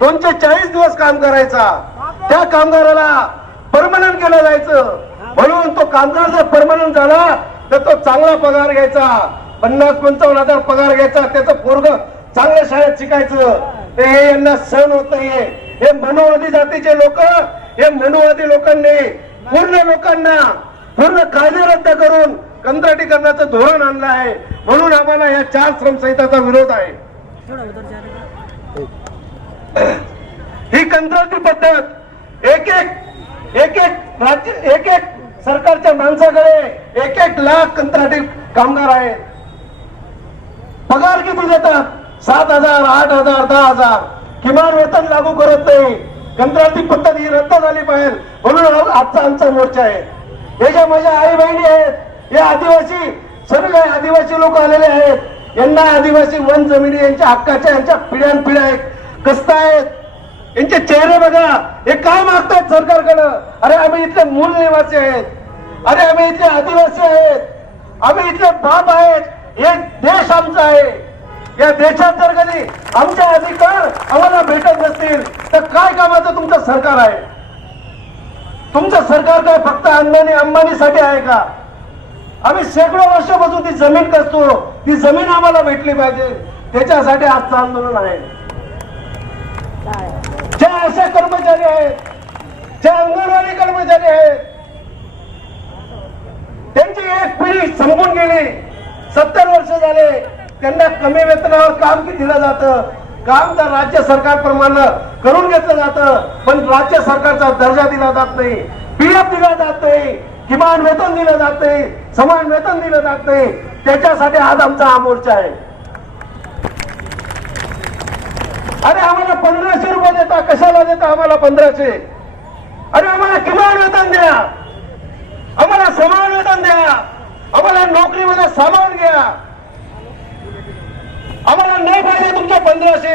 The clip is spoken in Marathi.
240 दिवस काम करायचा, त्या कामगाराला परमनंट केलं जायचं. म्हणून तो कामगार जर परमनंट झाला तर तो चांगला पगार घ्यायचा, 50-55 हजार पगार घ्यायचा, त्याचं पोरग चांगल्या शाळेत शिकायचं. हे यांना सहन होत नाहीये. हे मनुवादी जातीचे लोक, हे मनुवादी लोकांनी पूर्ण कायदे रद्द करून कंत्राटीकरणाचं धोरण आणलं आहे. म्हणून आम्हाला या 4 श्रमसंहिताचा विरोध आहे. ही कंत्राटी पद्धत एक राज्य, एक सरकारच्या माणसाकडे 1 लाख कंत्राटी कामगार आहेत. पगार किती देतात? 7,000, 8,000, 10,000. किमान वेतन लागू करत नाही. कंत्राटी पद्धत ही रद्द झाली पाहिजे. म्हणून आजचा आमचा मोर्चा आहे. हे ज्या माझ्या आई बहिणी आहेत, हे आदिवासी, सर्व आदिवासी लोक आलेले आहेत. यांना आदिवासी वन जमिनी यांच्या हक्काच्या, यांच्या पिढ्यानपिढ्या कष्ट आहेत. यांचे चेहरे बघा. हे काय मागतात सरकारकडं? अरे आम्ही इथले मूळ निवासी आहेत, अरे आम्ही इथले आदिवासी आहेत, आम्ही इथले बाप आहेत. हे देश आमचा आहे. या देशात जर कधी आमचे अधिकार आम्हाला भेटत नसतील तर काय कामाचं तुमचं सरकार आहे? तुमचं सरकार काय फक्त अंबानीसाठी आहे का? आम्ही शेकडो वर्षापासून ती जमीन कसतो, ती जमीन आम्हाला भेटली पाहिजे. त्याच्यासाठी आजचं आंदोलन आहे. ज्या असे कर्मचारी आहेत, ज्या अंगणवाडी कर्मचारी आहेत, त्यांची एक पिढी संपून गेली. 70 वर्ष झाले. त्यांना कमी वेतनावर काम दिलं जातं. काम तर राज्य सरकारप्रमाणे करून घेतलं जातं, पण राज्य सरकारचा दर्जा दिला जात नाही, पीएफ दिला जात नाही, किमान वेतन दिलं जात नाही, समान वेतन दिलं जात नाही. त्याच्यासाठी आज आमचा हा मोर्चा आहे. अरे आम्हाला 1500 रुपये देता, कशाला देता आम्हाला 1500? अरे आम्हाला किमान वेतन द्या, आम्हाला समान वेतन द्या, आम्हाला नोकरीमध्ये सामावून घ्या. आम्हाला नाही पाहिजे तुमच्या 1500.